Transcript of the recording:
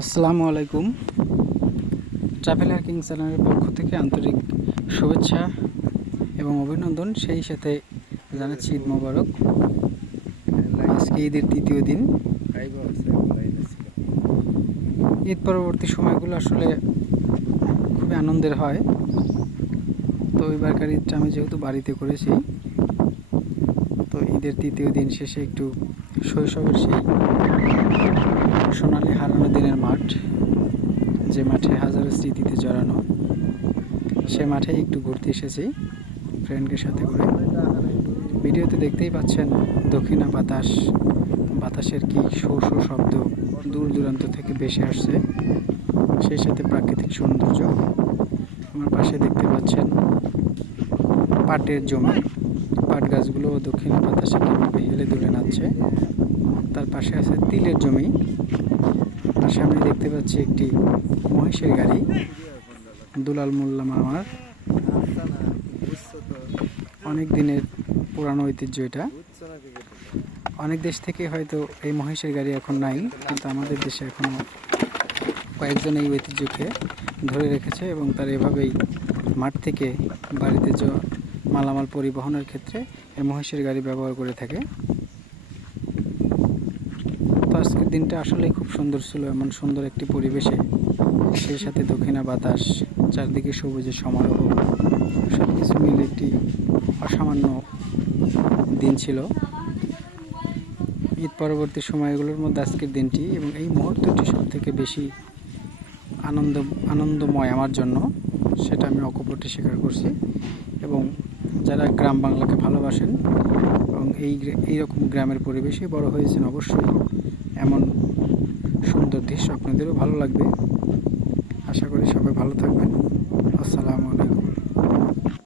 আসসালামু আলাইকুম। Traveller king চ্যানেলের পক্ষ থেকে আন্তরিক শুভেচ্ছা এবং অভিনন্দন। সেই সাথে জানাচ্ছি ঈদ মোবারক। আজকে ঈদের তৃতীয় দিন। ঈদ পরবর্তী সময়গুলো আসলে খুবই আনন্দের হয়। তো এবারকার ঈদটা আমি যেহেতু বাড়িতে করেছি, তো ঈদের তৃতীয় দিন শেষে একটু শৈশবের সেই সোনালি হারানো দিনের মাঠ, যে মাঠে হাজারো স্মৃতিতে জড়ানো, সে মাঠে একটু ঘুরতে এসেছি ফ্রেন্ডের সাথে করে। ভিডিওতে দেখতেই পাচ্ছেন দক্ষিণা বাতাস, বাতাসের কি শো শো শব্দ দূর দূরান্ত থেকে ভেসে আসছে, সেই সাথে প্রাকৃতিক সৌন্দর্য। আমার পাশে দেখতে পাচ্ছেন পাটের জমি, পাট গাছগুলো দক্ষিণা বাতাসে কীভাবে হেলে দুলে নাচছে, তার পাশে আছে তিলের জমি। আর সামনে দেখতে পাচ্ছি একটি মহিষের গাড়ি। দুলাল মোল্লা মামার। অনেক দিনের পুরানো ঐতিহ্য এটা। অনেক দেশ থেকে হয়তো এই মহিষের গাড়ি এখন নাই, কিন্তু আমাদের দেশে এখনও কয়েকজন এই ঐতিহ্যকে ধরে রেখেছে এবং তারা এভাবেই মাঠ থেকে বাড়িতে জ মালামাল পরিবহনের ক্ষেত্রে এই মহিষের গাড়ি ব্যবহার করে থাকে। আজকের দিনটা আসলেই খুব সুন্দর ছিল, এমন সুন্দর একটি পরিবেশে। সেই সাথে দক্ষিণা বাতাস, চারদিকে সবুজের সমারোহ সব কিছু মিলে একটি অসামান্য দিন ছিল। ঈদ পরবর্তী সময়গুলোর মধ্যে আজকের দিনটি এবং এই মুহূর্তটি সব থেকে বেশি আনন্দ, আনন্দময় আমার জন্য, সেটা আমি অকপটে স্বীকার করছি। এবং যারা গ্রাম বাংলাকে ভালোবাসেন এবং এই এইরকম গ্রামের পরিবেশে বড় হয়েছেন, অবশ্যই এমন সুন্দর দৃশ্য আপনাদেরও ভালো লাগবে। আশা করি সবাই ভালো থাকবেন। আসসালামু আলাইকুম।